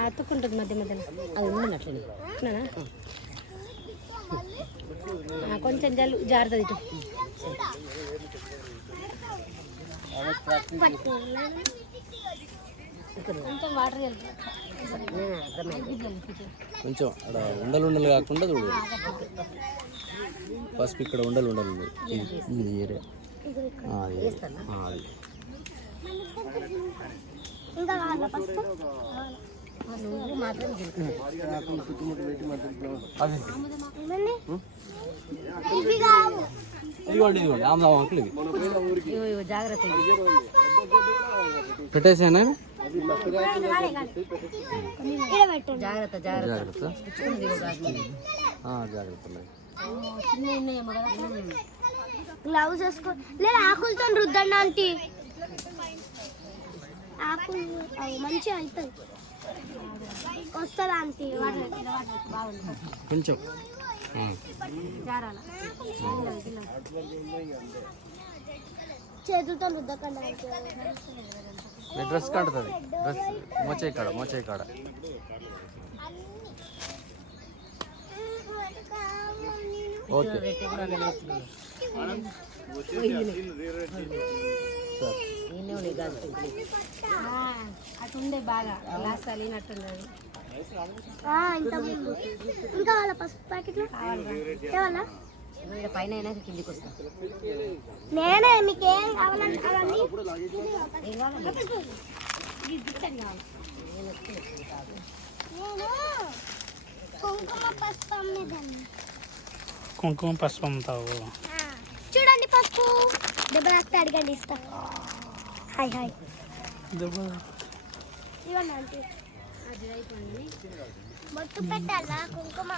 అతుక్కుంటుంది మధ్య మధ్యలో. అది ఉన్నానా? ఆ, కొంచెం జల్లు జారుతుంది ఇటు. కొంచెం వాటర్ కొంచెం అక్కడ ఉండలు ఉండలు కాకుండా చూడు. పసుపు ఇక్కడ ఉండలు ఉండలు ఉంది ఏరియా. అది. ఇంకా నువ్వు మాత్రం అది ఏమండి? ఇవి కావు ఇదిగోండి ఇదిగోండి ఆమె అంకుల్ ఇవి ఇగో, ఇగో, జాగ్రత్త. పెట్టేసానా జాగ్రత్త జాగ్రత్త జాగ్రత్త గ్లౌజ్ వేసుకో లేదా ఆకులతో రుద్దండి ఆంటీ ఆకులు మంచిగా వాటర్ కొంచెం. చేతులతో డ్రెస్ కడుతుంది డ్రెస్ మోచే కాడ మోచే కాడ. ఓకే. అటుండే కూడా బాగా గ్లాస్ అలిగినట్టున్నది ఇంత ముందు ఇంకా వాళ్ళ పసుపు ప్యాకెట్లు కావాలా పైన కిందికి వస్తా నేనే మీకేం కావాలంటే అవన్నీ ఏం కుంకుమ పసుపు అమ్మేదాన్ని కుంకుమ పసుపు అమ్ముతావు. పప్పు దెబ్బ తాకితే అడగండి ఇస్తా. Hi hi. ఇవ్వండి అంటే మొత్తం పెట్టాలా? కుంకుమ